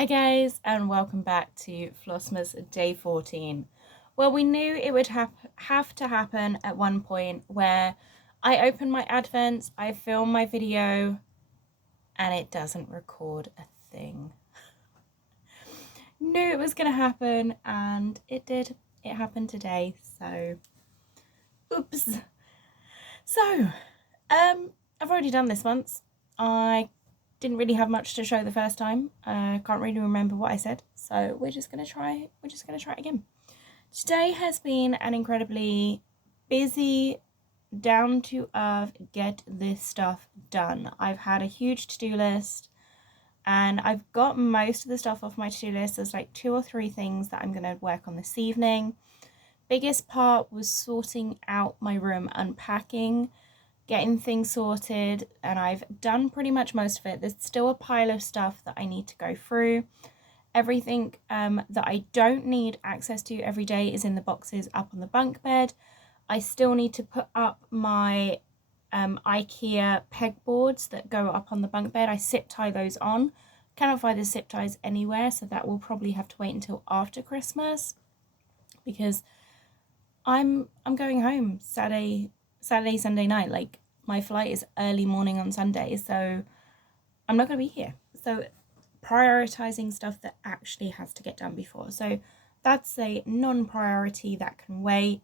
Hi guys, and welcome back to Flossmass day 14. Well, we knew it would have to happen at one point where I open my advents, I film my video, and it doesn't record a thing. Knew it was going to happen, and it did. It happened today, so oops. So, I've already done this once. I didn't really have much to show the first time. I can't really remember what I said, so we're just gonna try it again. Today has been an incredibly busy, down to earth, get this stuff done. I've had a huge to-do list and I've got most of the stuff off my to-do list. There's like 2 or 3 things that I'm gonna work on this evening. Biggest part was sorting out my room, unpacking, getting things sorted, and I've done pretty much most of it. There's still a pile of stuff that I need to go through. Everything that I don't need access to every day is in the boxes up on the bunk bed. I still need to put up my IKEA pegboards that go up on the bunk bed. I zip tie those on. Cannot find the zip ties anywhere, so that will probably have to wait until after Christmas because I'm going home Saturday, Sunday night. Like, my flight is early morning on Sunday, so I'm not going to be here. So prioritizing stuff that actually has to get done before. So that's a non-priority that can wait.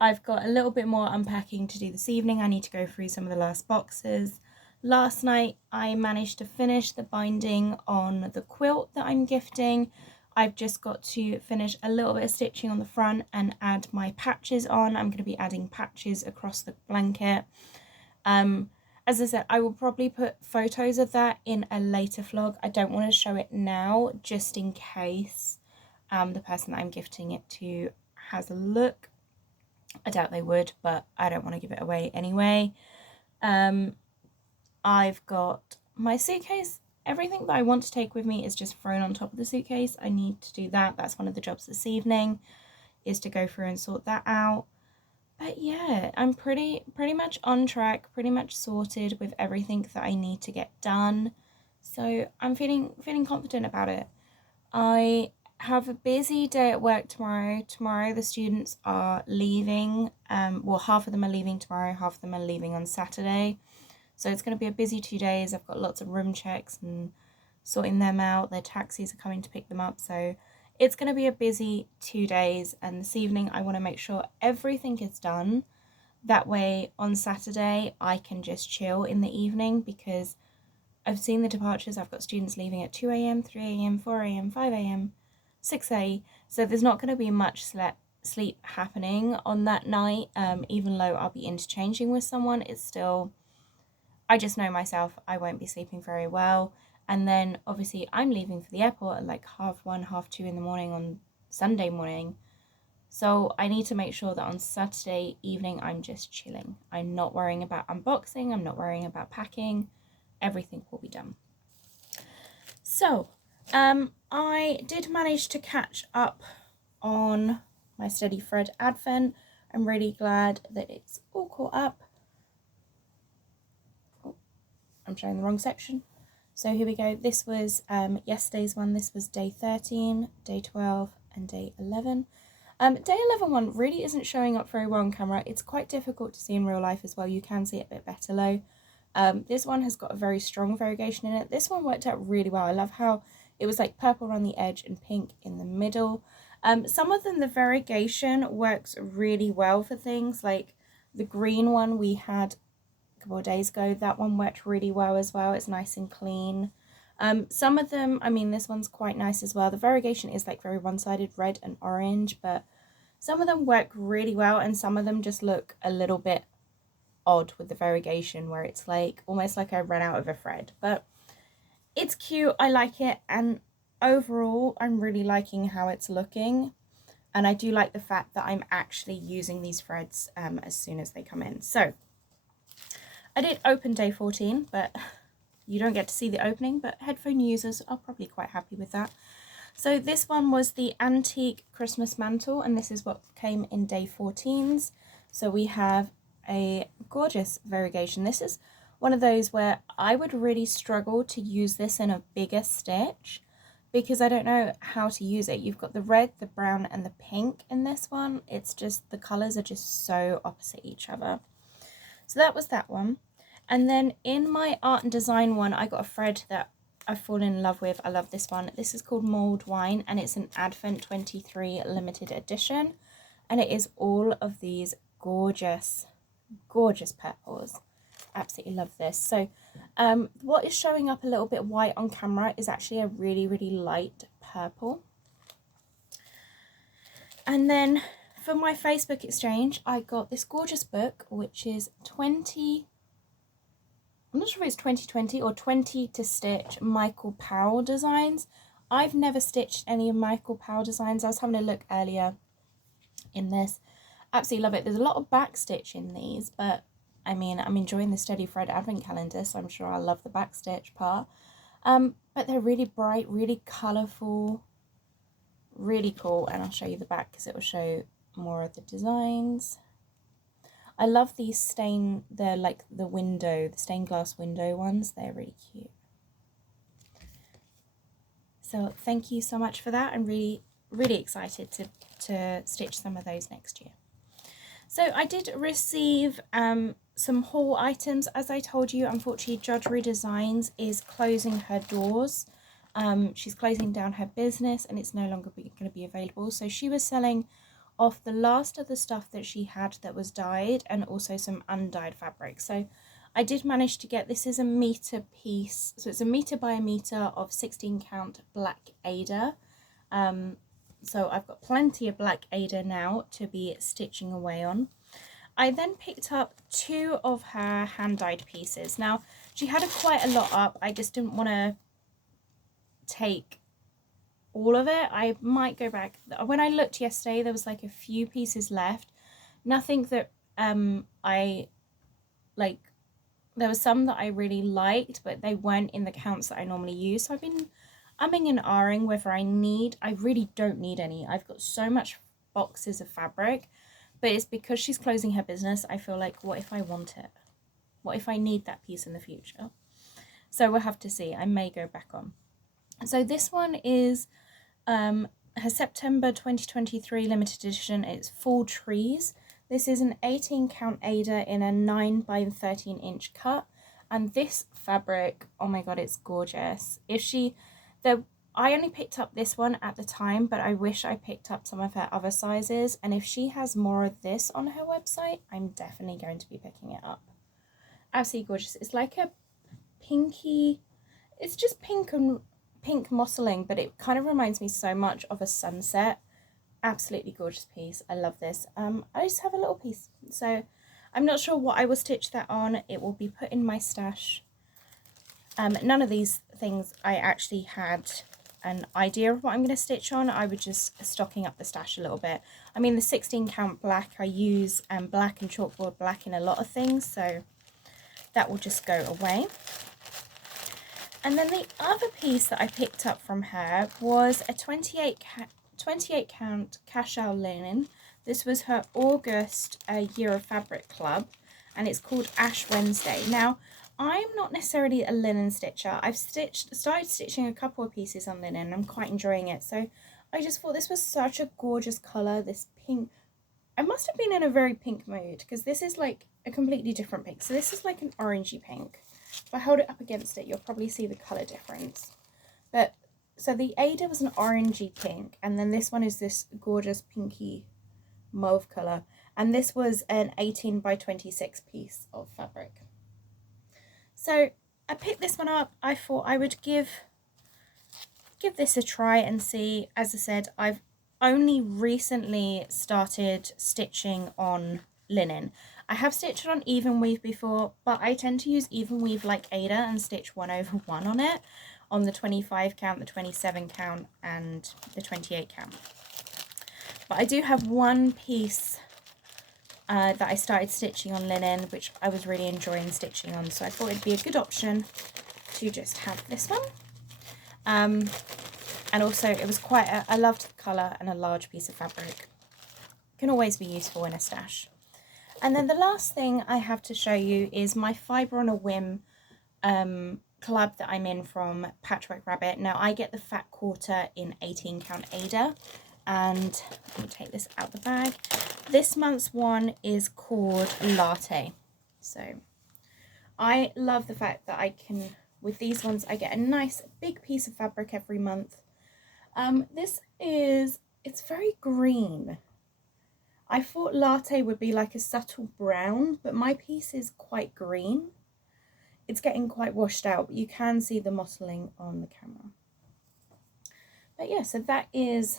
I've got a little bit more unpacking to do this evening. I need to go through some of the last boxes. Last night I managed to finish the binding on the quilt that I'm gifting. I've just got to finish a little bit of stitching on the front and add my patches on. I'm going to be adding patches across the blanket. As I said, I will probably put photos of that in a later vlog. I don't want to show it now just in case the person that I'm gifting it to has a look. I doubt they would, but I don't want to give it away anyway. I've got my suitcase. Everything that I want to take with me is just thrown on top of the suitcase. I need to do that. That's one of the jobs this evening, is to go through and sort that out. But yeah, I'm pretty much on track, pretty much sorted with everything that I need to get done. So I'm feeling confident about it. I have a busy day at work tomorrow. Tomorrow the students are leaving. Well, half of them are leaving tomorrow, half of them are leaving on Saturday. So it's going to be a busy 2 days. I've got lots of room checks and sorting them out. Their taxis are coming to pick them up. So it's going to be a busy 2 days. And this evening I want to make sure everything is done. That way on Saturday I can just chill in the evening, because I've seen the departures. I've got students leaving at 2 a.m, 3 a.m, 4 a.m, 5 a.m, 6 a.m. So there's not going to be much sleep happening on that night. Even though I'll be interchanging with someone, it's still, I just know myself, I won't be sleeping very well. And then obviously I'm leaving for the airport at like 1:30, 2:30 in the morning on Sunday morning. So I need to make sure that on Saturday evening I'm just chilling. I'm not worrying about unboxing, I'm not worrying about packing. Everything will be done. So I did manage to catch up on my Steady Thread Advent. I'm really glad that it's all caught up. I'm showing the wrong section. So here we go. This was yesterday's one. This was day 13, day 12, and day 11. Day 11 one really isn't showing up very well on camera. It's quite difficult to see in real life as well. You can see it a bit better though. This one has got a very strong variegation in it. This one worked out really well. I love how it was like purple around the edge and pink in the middle. Some of them, the variegation works really well for things like the green one we had couple of days ago. That one worked really well as well. It's nice and clean. Some of them, I mean, this one's quite nice as well. The variegation is like very one-sided, red and orange, but some of them work really well and some of them just look a little bit odd with the variegation, where it's like almost like I ran out of a thread. But it's cute, I like it, and overall I'm really liking how it's looking. And I do like the fact that I'm actually using these threads as soon as they come in. So I did open day 14, but you don't get to see the opening, but headphone users are probably quite happy with that. So this one was the antique Christmas mantle, and this is what came in day 14's. So we have a gorgeous variegation. This is one of those where I would really struggle to use this in a bigger stitch, because I don't know how to use it. You've got the red, the brown and the pink in this one. It's just, the colours are just so opposite each other. So that was that one. And then in my art and design one, I got a thread that I've fallen in love with. I love this one. This is called Mulled Wine, and it's an Advent 23 limited edition. And it is all of these gorgeous, gorgeous purples. Absolutely love this. So what is showing up a little bit white on camera is actually a really, really light purple. And then for my Facebook exchange, I got this gorgeous book, which is I'm not sure if it's 2020 or 20 to Stitch Michael Powell designs. I've never stitched any of Michael Powell designs. I was having a look earlier in this. Absolutely love it. There's a lot of back stitch in these, but I mean, I'm enjoying the Steady Fred advent calendar, so I'm sure I'll love the back stitch part. But they're really bright, really colourful, really cool. And I'll show you the back because it will show more of the designs. I love these they're like the stained glass window ones. They're really cute. So thank you so much for that. I'm really, really excited to stitch some of those next year. So I did receive some haul items. As I told you, unfortunately, Judgery Designs is closing her doors. She's closing down her business and it's no longer going to be available. So she was selling off the last of the stuff that she had that was dyed and also some undyed fabric. So I did manage to get, this is a meter piece. So it's a meter by a meter of 16 count black Aida. So I've got plenty of black Aida now to be stitching away on. I then picked up 2 of her hand-dyed pieces. Now, she had quite a lot up. I just didn't want to take all of it. I might go back. When I looked yesterday, there was like a few pieces left. Nothing that I like. There was some that I really liked, but they weren't in the counts that I normally use. So I've been umming and ahhing whether I really don't need any. I've got so much boxes of fabric, but it's because she's closing her business. I feel like, what if I want it? What if I need that piece in the future? So we'll have to see. I may go back on. So this one is her September 2023 limited edition. It's Full Trees. This is an 18 count Aida in a 9 by 13 inch cut. And this fabric, oh my god, it's gorgeous. I only picked up this one at the time, but I wish I picked up some of her other sizes. And if she has more of this on her website, I'm definitely going to be picking it up. Absolutely gorgeous. It's like a pinky, it's just pink mousseline, but it kind of reminds me so much of a sunset. Absolutely gorgeous piece. I love this. I just have a little piece, so I'm not sure what I will stitch that on. It will be put in my stash. None of these things I actually had an idea of what I'm going to stitch on. I was just stocking up the stash a little bit. I mean, the 16 count black, I use black and chalkboard black in a lot of things, so that will just go away. And then the other piece that I picked up from her was a 28 count cashel linen. This was her August Year of Fabric Club, and it's called Ash Wednesday. Now, I'm not necessarily a linen stitcher. I've started stitching a couple of pieces on linen and I'm quite enjoying it. So I just thought this was such a gorgeous colour, this pink. I must have been in a very pink mood because this is like a completely different pink. So this is like an orangey pink. If I hold it up against it, you'll probably see the colour difference. But so the Aida was an orangey pink, and then this one is this gorgeous pinky mauve colour. And this was an 18 by 26 piece of fabric. So I picked this one up. I thought I would give this a try and see. As I said, I've only recently started stitching on linen. I have stitched on even weave before, but I tend to use even weave like Aida and stitch 1/1 on it, on the 25 count, the 27 count and the 28 count. But I do have one piece that I started stitching on linen, which I was really enjoying stitching on, so I thought it'd be a good option to just have this one. And also it was I loved the colour and a large piece of fabric. Can always be useful in a stash. And then the last thing I have to show you is my Fibre on a Whim club that I'm in from Patchwork Rabbit. Now I get the fat quarter in 18 count Ada, and let me take this out the bag. This month's one is called Latte. So I love the fact that I can, with these ones, I get a nice big piece of fabric every month. It's very green. I thought Latte would be like a subtle brown, but my piece is quite green. It's getting quite washed out, but you can see the mottling on the camera. But yeah, so that is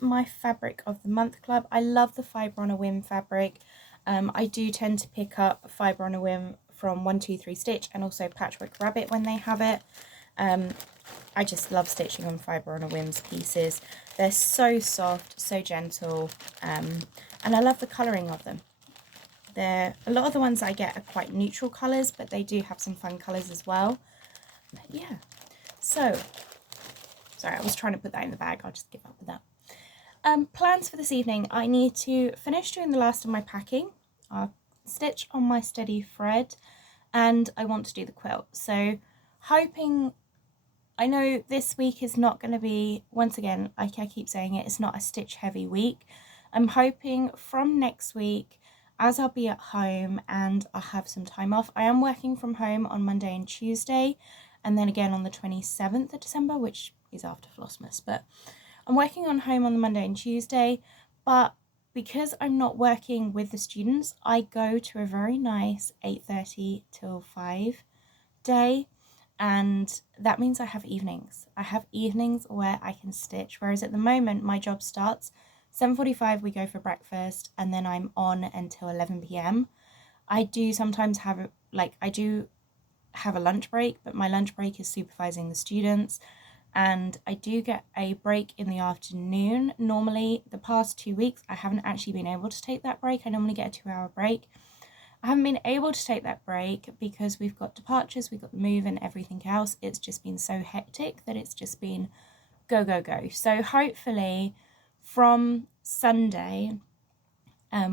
my fabric of the month club. I love the Fibre on a Whim fabric. I do tend to pick up Fibre on a Whim from 123 Stitch and also Patchwork Rabbit when they have it. I just love stitching on Fibre on a Whim's pieces. They're so soft, so gentle, and I love the colouring of them. A lot of the ones I get are quite neutral colours, but they do have some fun colours as well. But yeah, so, sorry, I was trying to put that in the bag. I'll just give up with that. Plans for this evening. I need to finish doing the last of my packing. I'll stitch on my steady thread, and I want to do the quilt. So hoping, I know this week is not going to be, once again, like I keep saying it, it's not a stitch heavy week. I'm hoping from next week, as I'll be at home and I'll have some time off. I am working from home on Monday and Tuesday, and then again on the 27th of December, which is after Flossmass, but I'm working on home on the Monday and Tuesday. But because I'm not working with the students, I go to a very nice 8:30 till 5 day, and that means I have evenings. I have evenings where I can stitch, whereas at the moment my job starts 7:45, we go for breakfast, and then I'm on until 11 p.m. I do sometimes have, I do have a lunch break, but my lunch break is supervising the students, and I do get a break in the afternoon. Normally, the past 2 weeks, I haven't actually been able to take that break. I normally get a 2-hour break. I haven't been able to take that break because we've got departures, we've got the move and everything else. It's just been so hectic that it's just been go, go, go. So hopefully from Sunday,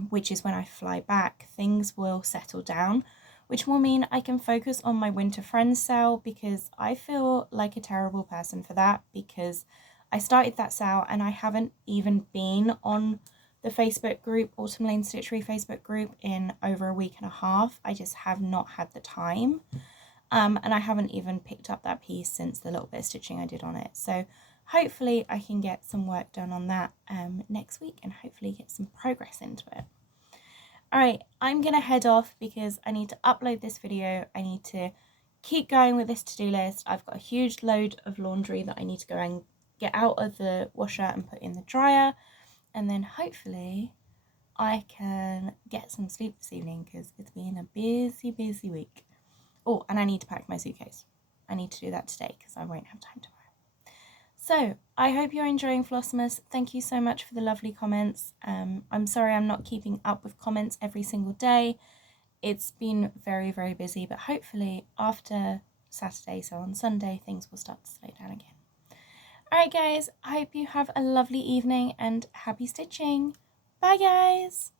which is when I fly back, things will settle down, which will mean I can focus on my Winter Friends sale, because I feel like a terrible person for that, because I started that sale and I haven't even been on the Facebook group, Autumn Lane Stitchery Facebook group, in over a week and a half. I just have not had the time. And I haven't even picked up that piece since the little bit of stitching I did on it. So hopefully I can get some work done on that next week, and hopefully get some progress into it. Alright, I'm going to head off because I need to upload this video. I need to keep going with this to-do list. I've got a huge load of laundry that I need to go and get out of the washer and put in the dryer. And then hopefully I can get some sleep this evening, because it's been a busy, busy week. Oh, and I need to pack my suitcase. I need to do that today because I won't have time tomorrow. So I hope you're enjoying Flossmass. Thank you so much for the lovely comments. I'm sorry I'm not keeping up with comments every single day. It's been very, very busy, but hopefully after Saturday, so on Sunday, things will start to slow down again. Alright guys, I hope you have a lovely evening and happy stitching. Bye guys!